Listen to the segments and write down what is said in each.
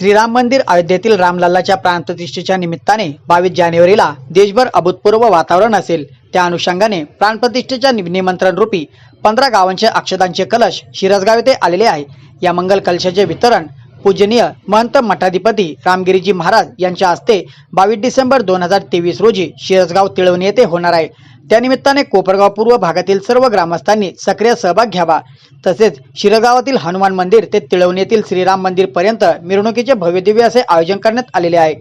श्रीराम मंदिर अयोध्येतील रामलल्लाच्या प्राणप्रतिष्ठेच्या निमित्ताने बावीस जानेवारीला देशभर अभूतपूर्व वातावरण असेल. त्या अनुषंगाने प्राणप्रतिष्ठेच्या निमंत्रण रूपी पंधरा गावांचे अक्षदांचे कलश शिरसगाव येथे आलेले आहे. या मंगल कलशाचे वितरण पूजनीय महंत मठाधिपती रामगिरीजी महाराज यांच्या हस्ते बावीस डिसेंबर दोन हजार तेवीस रोजी शिरसगाव तिळवणी येथे होणार आहे. त्यानिमित्ताने कोपरगाव पूर्व भागातील सर्व ग्रामस्थांनी सक्रिय सहभाग घ्यावा. तसेच शिरगावातील हनुमान मंदिर ते तिळवणीतील श्रीराम मंदिर पर्यंत मिरवणुकीचे भव्यदिव्य असे आयोजन करण्यात आलेले आहे.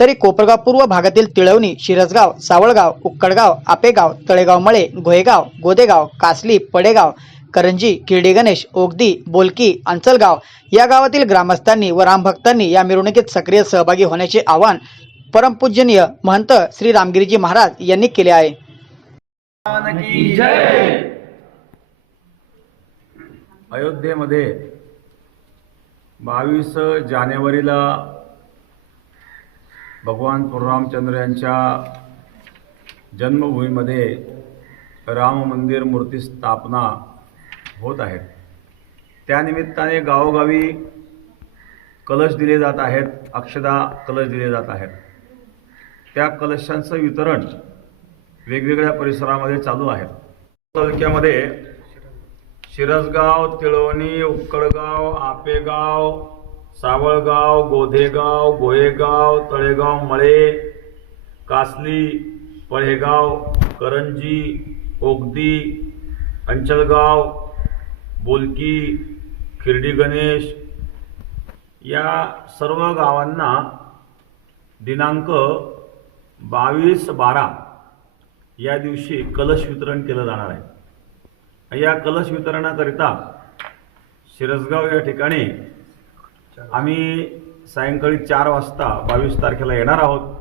तरी कोपरगाव पूर्व भागातील तिळवणी शिरसगाव सावळगाव उक्कडगाव आपेगाव तळेगाव मळे गोहेगाव गोदेगाव कासली पडेगाव करंजी किर्डी गणेश ओगदी बोलकी अंचलगाव या गावातील ग्रामस्थांनी व रामभक्तांनी या मिरवणुकीत सक्रिय सहभागी होण्याचे आवाहन परमपूजनीय महंत श्री रामगिरीजी महाराज यांनी केले आहे. अयोध्येमध्ये बावीस जानेवारीला भगवान पुरुरामचंद्र यांच्या जन्मभूमीमध्ये राम मंदिर मूर्ती स्थापना होत आहे त्यानिमित्ताने गावोगावी कलश दिले जात आहेत अक्षदा कलश दिले जात आहेत. त्या कलशांचं वितरण वेगवेगळ्या परिसरामध्ये चालू आहे तालुक्यामध्ये शिरसगाव तिळवणी उक्कडगाव आपेगाव सावळगाव गोधेगाव गोयेगाव तळेगाव मळे कासली पळेगाव करंजी ओगदी अंचलगाव बोलकी खिर्डी गणेश या सर्व गावांना दिनांक बावीस बारा या दिवशी कलश वितरण केलं जाणार आहे. या कलश वितरणाकरिता शिरसगाव या ठिकाणी आम्ही सायंकाळी चार वाजता बावीस तारखेला येणार आहोत.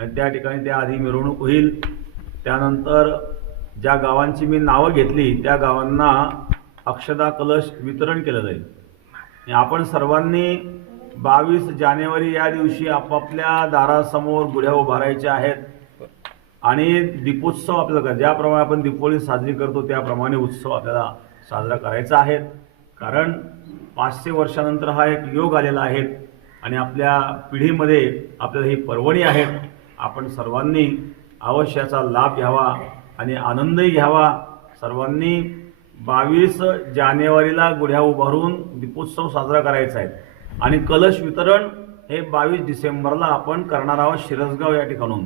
आणि त्या ठिकाणी त्याआधी मिरवणूक होईल. त्यानंतर ज्या गावांची मी नावं घेतली त्या गावांना अक्षदा कलश वितरण केलं जाईल. आणि आपण सर्वांनी बावीस जानेवारी या दिवशी आपापल्या दारासमोर गुढ्या उभारायच्या आहेत. आणि दीपोत्सव आपल्याला ज्याप्रमाणे आपण दीपावली साजरी करतो त्याप्रमाणे उत्सव आपल्याला साजरा करायचा आहे. कारण पाचशे वर्षानंतर हा एक योग आलेला आहे आणि आपल्या पिढीमध्ये आपल्याला ही पर्वणी आहेत. आपण सर्वांनी अवश्याचा लाभ घ्यावा आणि आनंदही घ्यावा. सर्वांनी बावीस जानेवारीला गुढ्या उभारून दीपोत्सव साजरा करायचा आहे. आणि कलश वितरण हे बावीस डिसेंबरला आपण करणार आहोत शिरसगाव या ठिकाणून.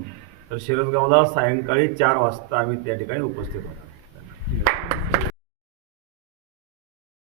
तर शिरसगावला सायंकाळी चार वाजता आम्ही त्या ठिकाणी उपस्थित होणार.